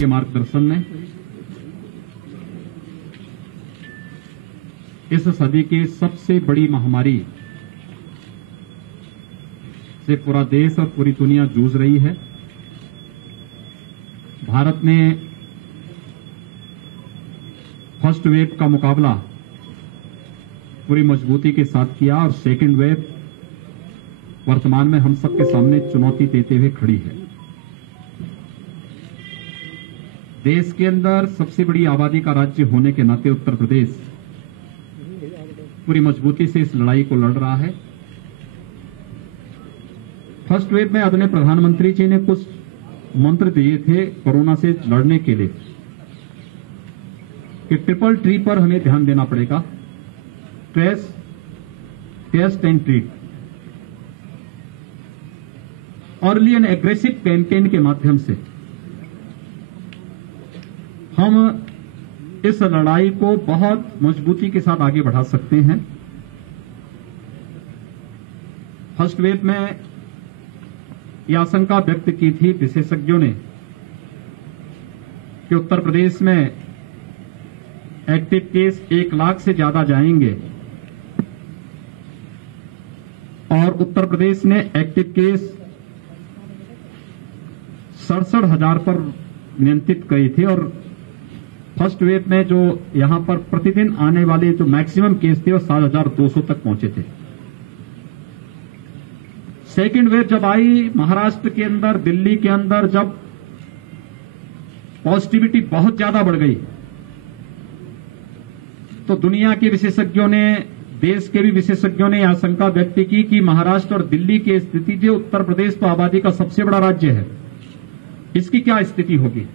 के मार्गदर्शन में इस सदी की सबसे बड़ी महामारी से पूरा देश और पूरी दुनिया जूझ रही है। भारत ने फर्स्ट वेव का मुकाबला पूरी मजबूती के साथ किया और सेकंड वेव वर्तमान में हम सबके सामने चुनौती देते हुए खड़ी है। देश के अंदर सबसे बड़ी आबादी का राज्य होने के नाते उत्तर प्रदेश पूरी मजबूती से इस लड़ाई को लड़ रहा है। फर्स्ट वेव में आदरणीय प्रधानमंत्री जी ने कुछ मंत्र दिए थे कोरोना से लड़ने के लिए कि ट्रिपल ट्री पर हमें ध्यान देना पड़ेगा, trace, test and treat. Early and aggressive campaign के माध्यम से हम इस लड़ाई को बहुत मजबूती के साथ आगे बढ़ा सकते हैं। फर्स्ट वेव में यह आशंका व्यक्त की थी विशेषज्ञों ने कि उत्तर प्रदेश में एक्टिव केस 1 लाख से ज्यादा जाएंगे और उत्तर प्रदेश ने एक्टिव केस 67,000 पर नियंत्रित करे थे और फर्स्ट वेव में जो यहां पर प्रतिदिन आने वाले जो मैक्सिमम केस थे वो 7,200 तक पहुंचे थे। सेकेंड वेव जब आई महाराष्ट्र के अंदर, दिल्ली के अंदर, जब पॉजिटिविटी बहुत ज्यादा बढ़ गई तो दुनिया के विशेषज्ञों ने, देश के भी विशेषज्ञों ने आशंका व्यक्त की कि महाराष्ट्र और दिल्ली की स्थिति, जो उत्तर प्रदेश तो आबादी का सबसे बड़ा राज्य है, इसकी क्या स्थिति होगी।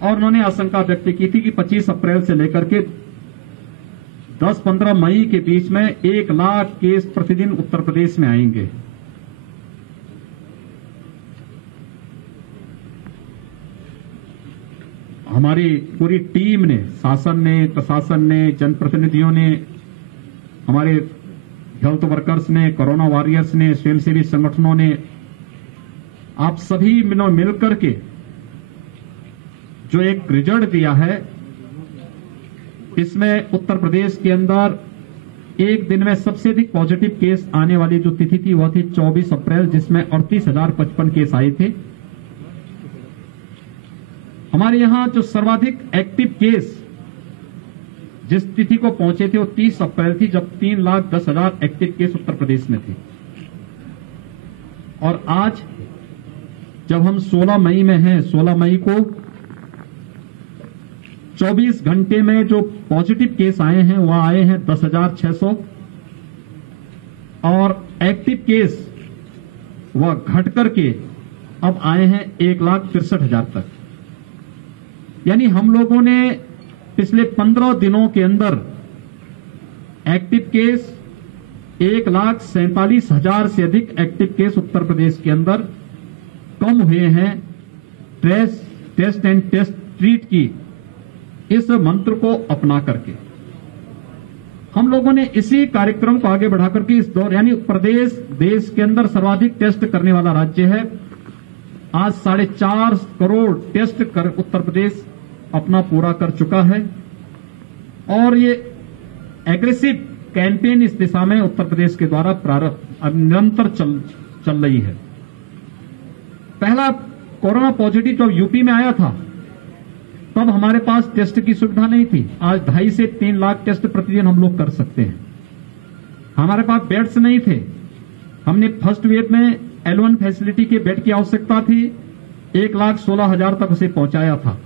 और उन्होंने आशंका व्यक्त की थी कि 25 अप्रैल से लेकर के 10-15 मई के बीच में 1 लाख केस प्रतिदिन उत्तर प्रदेश में आएंगे। हमारी पूरी टीम ने, शासन ने, प्रशासन ने, जनप्रतिनिधियों ने, हमारे हेल्थ वर्कर्स ने, कोरोना वॉरियर्स ने, स्वयंसेवी संगठनों ने, आप सभी मिलकर के जो एक रिजल्ट दिया है, इसमें उत्तर प्रदेश के अंदर एक दिन में सबसे अधिक पॉजिटिव केस आने वाली जो तिथि थी वह थी 24 अप्रैल, जिसमें 38,055 केस आए थे। हमारे यहां जो सर्वाधिक एक्टिव केस जिस तिथि को पहुंचे थे वो 30 अप्रैल थी, जब 3,10,000 एक्टिव केस उत्तर प्रदेश में थे। और आज जब हम 16 मई में हैं, 16 मई को 24 घंटे में जो पॉजिटिव केस आए हैं वह आए हैं 10,600 और एक्टिव केस वह घट करके अब आए हैं 1,63,000 तक। यानी हम लोगों ने पिछले 15 दिनों के अंदर एक्टिव केस 1,47,000 से अधिक एक्टिव केस उत्तर प्रदेश के अंदर कम हुए हैं। टेस्ट एंड टेस्ट ट्रीट की इस मंत्र को अपना करके हम लोगों ने इसी कार्यक्रम को आगे बढ़ा करके इस दौर, यानी प्रदेश देश के अंदर सर्वाधिक टेस्ट करने वाला राज्य है। आज 4.5 करोड़ टेस्ट कर उत्तर प्रदेश अपना पूरा कर चुका है और ये एग्रेसिव कैंपेन इस दिशा में उत्तर प्रदेश के द्वारा प्रारंभ निरंतर चल रही है। पहला कोरोना पॉजिटिव जब यूपी में आया था तब हमारे पास टेस्ट की सुविधा नहीं थी। आज 2.5 से 3 लाख टेस्ट प्रतिदिन हम लोग कर सकते हैं। हमारे पास बेड्स नहीं थे। हमने फर्स्ट वेव में L1 फैसिलिटी के बेड की आवश्यकता थी, 1,16,000 तक उसे पहुंचाया था।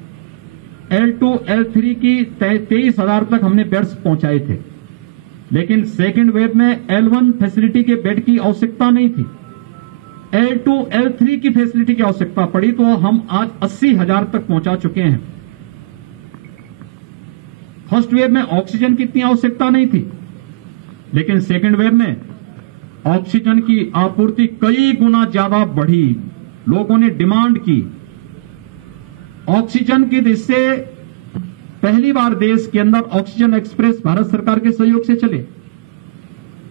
L2, L3 की 23,000 तक हमने बेड्स पहुंचाए थे। लेकिन सेकेंड वेव में L1 फैसिलिटी के बेड की आवश्यकता नहीं थी, L2, L3 की फैसिलिटी की आवश्यकता पड़ी, तो हम आज 80,000 तक पहुंचा चुके हैं। फर्स्ट वेव में ऑक्सीजन की इतनी आवश्यकता नहीं थी, लेकिन सेकेंड वेव में ऑक्सीजन की आपूर्ति कई गुना ज्यादा बढ़ी। लोगों ने डिमांड की ऑक्सीजन की, जिससे पहली बार देश के अंदर ऑक्सीजन एक्सप्रेस भारत सरकार के सहयोग से चले।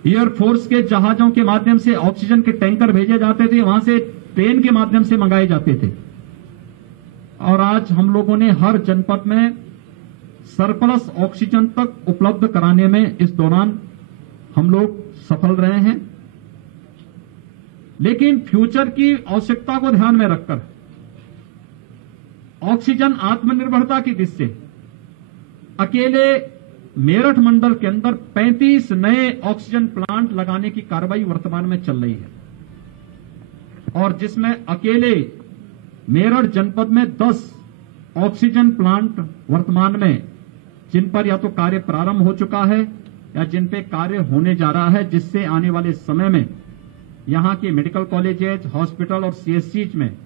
एयरफोर्स के जहाजों के माध्यम से ऑक्सीजन के टैंकर भेजे जाते थे, वहां से ट्रेन के माध्यम से मंगाए जाते थे। और आज हम लोगों ने हर जनपद में सरप्लस ऑक्सीजन तक उपलब्ध कराने में इस दौरान हम लोग सफल रहे हैं। लेकिन फ्यूचर की आवश्यकता को ध्यान में रखकर ऑक्सीजन आत्मनिर्भरता की दृष्टि से अकेले मेरठ मंडल के अंदर 35 नए ऑक्सीजन प्लांट लगाने की कार्रवाई वर्तमान में चल रही है और जिसमें अकेले मेरठ जनपद में 10 ऑक्सीजन प्लांट वर्तमान में जिन पर या तो कार्य प्रारंभ हो चुका है या जिन पे कार्य होने जा रहा है, जिससे आने वाले समय में यहां के मेडिकल कॉलेजेज, हॉस्पिटल और सीएचसीज में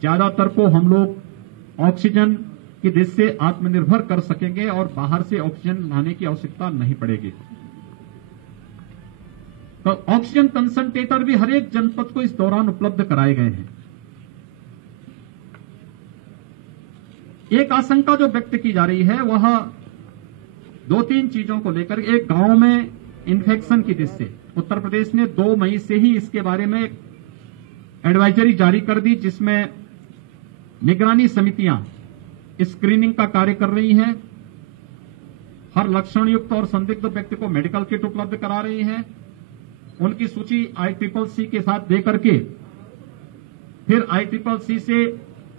ज्यादातर को हम लोग ऑक्सीजन की दृष्टि से आत्मनिर्भर कर सकेंगे और बाहर से ऑक्सीजन लाने की आवश्यकता नहीं पड़ेगी। तो ऑक्सीजन कंसंट्रेटर भी हर एक जनपद को इस दौरान उपलब्ध कराए गए हैं। एक आशंका जो व्यक्त की जा रही है वह 2-3 चीजों को लेकर, एक गांव में इन्फेक्शन की दृष्टि से उत्तर प्रदेश ने 2 मई से ही इसके बारे में एडवाइजरी जारी कर दी, जिसमें निगरानी समितियां स्क्रीनिंग का कार्य कर रही हैं, हर लक्षण युक्त और संदिग्ध व्यक्ति को मेडिकल किट उपलब्ध करा रही हैं, उनकी सूची ICCC के साथ दे करके फिर ICCC से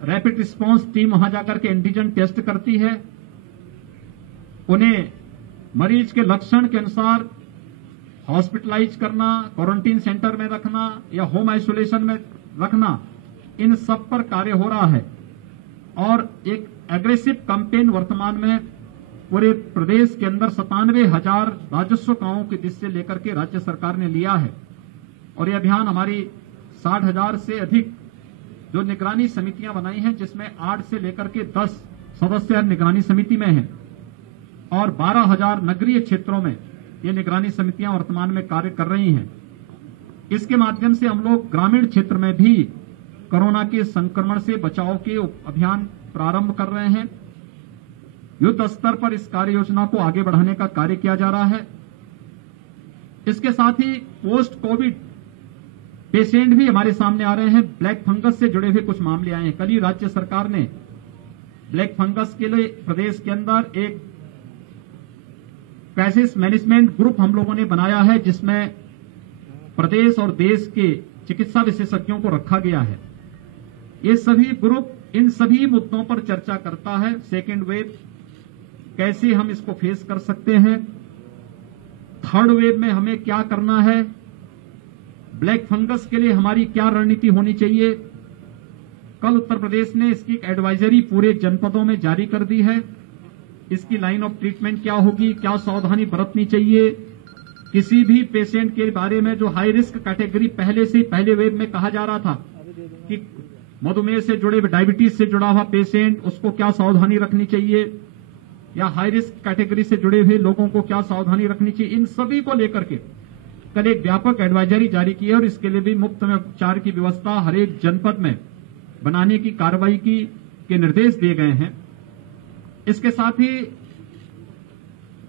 रैपिड रिस्पांस टीम वहां जाकर के एंटीजन टेस्ट करती है, उन्हें मरीज के लक्षण के अनुसार हॉस्पिटलाइज करना, क्वारंटीन सेंटर में रखना या होम आइसोलेशन में रखना, इन सब पर कार्य हो रहा है। और एक एग्रेसिव कैंपेन वर्तमान में पूरे प्रदेश के अंदर 97,000 राजस्व गांवों की दृष्टि से लेकर के राज्य सरकार ने लिया है और यह अभियान हमारी 60,000 से अधिक जो निगरानी समितियां बनाई हैं, जिसमें 8 से लेकर के 10 सदस्य निगरानी समिति में हैं और 12,000 नगरीय क्षेत्रों में ये निगरानी समितियां वर्तमान में कार्य कर रही हैं। इसके माध्यम से हम लोग ग्रामीण क्षेत्र में भी कोरोना के संक्रमण से बचाव के अभियान प्रारंभ कर रहे हैं। युद्ध स्तर पर इस कार्य योजना को आगे बढ़ाने का कार्य किया जा रहा है। इसके साथ ही पोस्ट कोविड पेशेंट भी हमारे सामने आ रहे हैं। ब्लैक फंगस से जुड़े हुए कुछ मामले आए हैं। कल ही राज्य सरकार ने ब्लैक फंगस के लिए प्रदेश के अंदर एक क्राइसिस मैनेजमेंट ग्रुप हम लोगों ने बनाया है, जिसमें प्रदेश और देश के चिकित्सा विशेषज्ञों को रखा गया है। ये सभी ग्रुप इन सभी मुद्दों पर चर्चा करता है। सेकेंड वेव कैसे हम इसको फेस कर सकते हैं, थर्ड वेव में हमें क्या करना है, ब्लैक फंगस के लिए हमारी क्या रणनीति होनी चाहिए। कल उत्तर प्रदेश ने इसकी एक एडवाइजरी पूरे जनपदों में जारी कर दी है। इसकी लाइन ऑफ ट्रीटमेंट क्या होगी, क्या सावधानी बरतनी चाहिए, किसी भी पेशेंट के बारे में जो हाई रिस्क कैटेगरी पहले से पहले वेव में कहा जा रहा था कि मधुमेह से जुड़े, डायबिटीज से जुड़ा हुआ पेशेंट, उसको क्या सावधानी रखनी चाहिए, या हाई रिस्क कैटेगरी से जुड़े हुए लोगों को क्या सावधानी रखनी चाहिए, इन सभी को लेकर के कल एक व्यापक एडवाइजरी जारी की है और इसके लिए भी मुफ्त में उपचार की व्यवस्था हर एक जनपद में बनाने की कार्रवाई के निर्देश दिए गए हैं। इसके साथ ही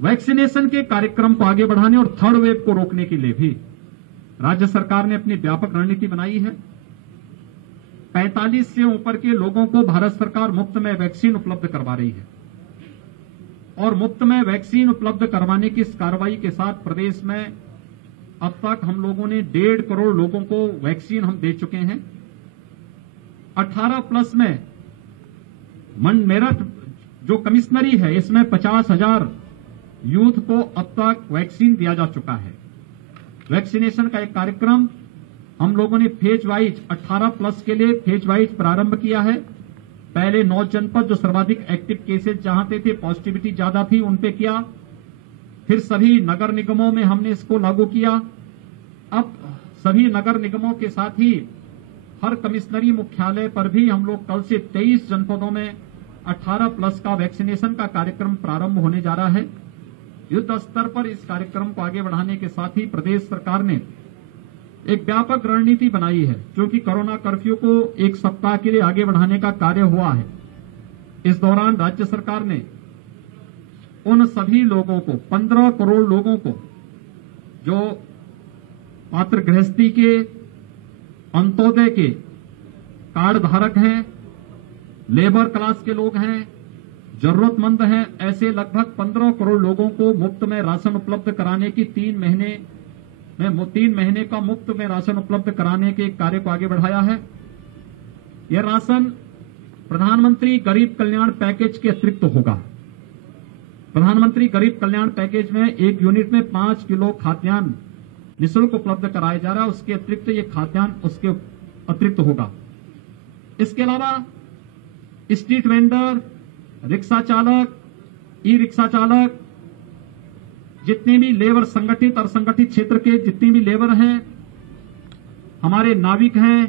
वैक्सीनेशन के कार्यक्रम को आगे बढ़ाने और थर्ड वेव को रोकने के लिए भी राज्य सरकार ने अपनी व्यापक रणनीति बनाई है। 45 से ऊपर के लोगों को भारत सरकार मुफ्त में वैक्सीन उपलब्ध करवा रही है और मुफ्त में वैक्सीन उपलब्ध करवाने की इस कार्रवाई के साथ प्रदेश में अब तक हम लोगों ने 1.5 करोड़ लोगों को वैक्सीन हम दे चुके हैं। 18+ में मेरठ जो कमिश्नरी है, इसमें 50,000 यूथ को अब तक वैक्सीन दिया जा चुका है। वैक्सीनेशन का एक कार्यक्रम हम लोगों ने फेज वाइज 18+ के लिए फेज वाइज प्रारंभ किया है। पहले 9 जनपद जो सर्वाधिक एक्टिव केसेस जहां थे, पॉजिटिविटी ज्यादा थी, उन पे किया। फिर सभी नगर निगमों में हमने इसको लागू किया। अब सभी नगर निगमों के साथ ही हर कमिश्नरी मुख्यालय पर भी हम लोग कल से 23 जनपदों में 18+ का वैक्सीनेशन का कार्यक्रम प्रारंभ होने जा रहा है। युद्ध स्तर पर इस कार्यक्रम को आगे बढ़ाने के साथ ही प्रदेश सरकार ने एक व्यापक रणनीति बनाई है, क्योंकि कोरोना कर्फ्यू को 1 सप्ताह के लिए आगे बढ़ाने का कार्य हुआ है। इस दौरान राज्य सरकार ने उन सभी लोगों को, 15 करोड़ लोगों को जो पात्र गृहस्थी के, अंत्योदय के कार्ड धारक हैं, लेबर क्लास के लोग हैं, जरूरतमंद हैं, ऐसे लगभग 15 करोड़ लोगों को मुफ्त में राशन उपलब्ध कराने की 3 महीने का मुफ्त में राशन उपलब्ध कराने के कार्य को आगे बढ़ाया है। यह राशन प्रधानमंत्री गरीब कल्याण पैकेज के अतिरिक्त होगा। प्रधानमंत्री गरीब कल्याण पैकेज में एक यूनिट में 5 किलो खाद्यान्न निःशुल्क उपलब्ध कराया जा रहा है। उसके अतिरिक्त ये खाद्यान्न उसके अतिरिक्त होगा। इसके अलावा स्ट्रीट वेंडर, रिक्शा चालक, ई रिक्शा चालक, जितने भी लेबर संगठित और संगठित क्षेत्र के जितने भी लेबर हैं, हमारे नाविक हैं,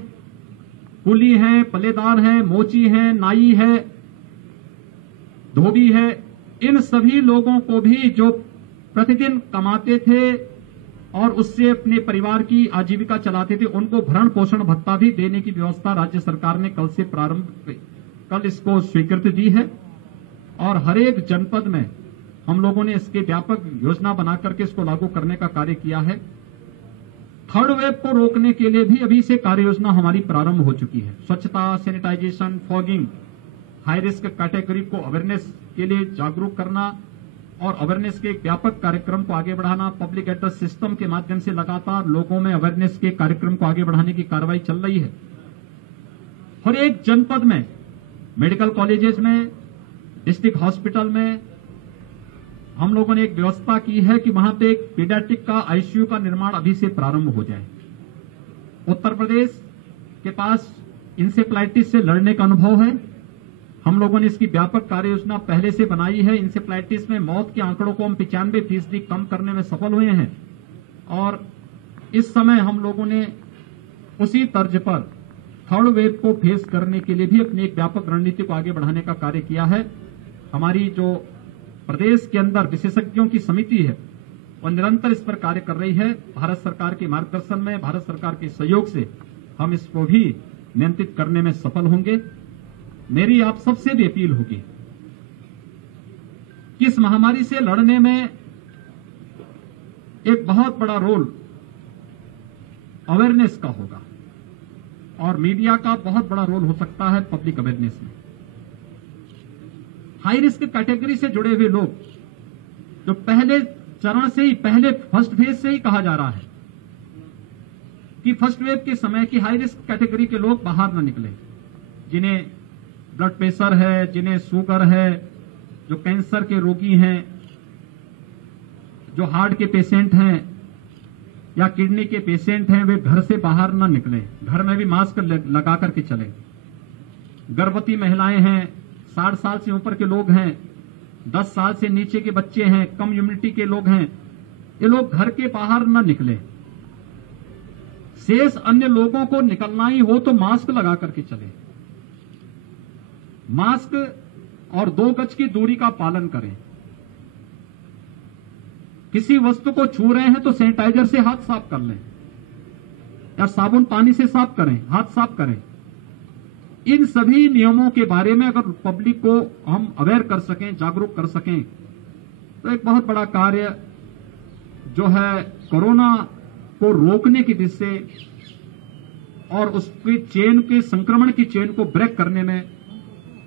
कुली हैं, पल्लेदार हैं, मोची हैं, नाई है, धोबी है, इन सभी लोगों को भी जो प्रतिदिन कमाते थे और उससे अपने परिवार की आजीविका चलाते थे, उनको भरण पोषण भत्ता भी देने की व्यवस्था राज्य सरकार ने कल इसको स्वीकृति दी है। और हर एक जनपद में हम लोगों ने इसके व्यापक योजना बना करके इसको लागू करने का कार्य किया है। थर्ड वेव को रोकने के लिए भी अभी से कार्य योजना हमारी प्रारंभ हो चुकी है। स्वच्छता, sanitisation, fogging, high risk category को अवेयरनेस के लिए जागरूक करना और अवेयरनेस के व्यापक कार्यक्रम को आगे बढ़ाना, पब्लिक एड्रेस सिस्टम के माध्यम से लगातार लोगों में अवेयरनेस के कार्यक्रम को आगे बढ़ाने की कार्रवाई चल रही है। हर एक जनपद में, मेडिकल कॉलेजेस में, डिस्ट्रिक्ट हॉस्पिटल में हम लोगों ने एक व्यवस्था की है कि वहां पे एक पीडियाट्रिक का आईसीयू का निर्माण अभी से प्रारंभ हो जाए। उत्तर प्रदेश के पास इंसेफ्लाइटिस से लड़ने का अनुभव है। हम लोगों ने इसकी व्यापक कार्य योजना पहले से बनाई है। इंसेफ्लाइटिस में मौत के आंकड़ों को हम 95% कम करने में सफल हुए हैं और इस समय हम लोगों ने उसी तर्ज पर थर्ड वेव को फेस करने के लिए भी अपनी एक व्यापक रणनीति को आगे बढ़ाने का कार्य किया है। हमारी जो प्रदेश के अंदर विशेषज्ञों की समिति है वो निरंतर इस पर कार्य कर रही है। भारत सरकार के मार्गदर्शन में, भारत सरकार के सहयोग से हम इसको भी नियंत्रित करने में सफल होंगे। मेरी आप सबसे भी अपील होगी कि इस महामारी से लड़ने में एक बहुत बड़ा रोल अवेयरनेस का होगा और मीडिया का बहुत बड़ा रोल हो सकता है पब्लिक अवेयरनेस में। हाई रिस्क कैटेगरी से जुड़े हुए लोग जो पहले चरण से ही, पहले फर्स्ट फेज से ही कहा जा रहा है कि फर्स्ट वेव के समय की हाई रिस्क कैटेगरी के लोग बाहर न निकले, जिन्हें ब्लड प्रेशर है, जिन्हें शुगर है, जो कैंसर के रोगी हैं, जो हार्ट के पेशेंट हैं या किडनी के पेशेंट हैं, वे घर से बाहर न निकले, घर में भी मास्क लगा करके चले। गर्भवती महिलाएं हैं, 60 साल से ऊपर के लोग हैं, 10 साल से नीचे के बच्चे हैं, कम इम्यूनिटी के लोग हैं, ये लोग घर के बाहर न निकले। शेष अन्य लोगों को निकलना ही हो तो मास्क लगा करके चले, मास्क और 2 गज की दूरी का पालन करें। किसी वस्तु को छू रहे हैं तो सैनिटाइजर से हाथ साफ कर लें या साबुन पानी से साफ करें, हाथ साफ करें। इन सभी नियमों के बारे में अगर पब्लिक को हम अवेयर कर सकें, जागरूक कर सकें, तो एक बहुत बड़ा कार्य जो है कोरोना को रोकने की दिशा से और उसकी चेन के संक्रमण की चेन को ब्रेक करने में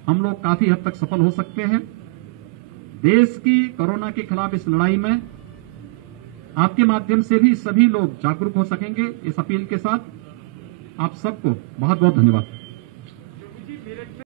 हम लोग काफी हद तक सफल हो सकते हैं। देश की कोरोना के खिलाफ इस लड़ाई में आपके माध्यम से भी सभी लोग जागरूक हो सकेंगे। इस अपील के साथ आप सबको बहुत बहुत धन्यवाद।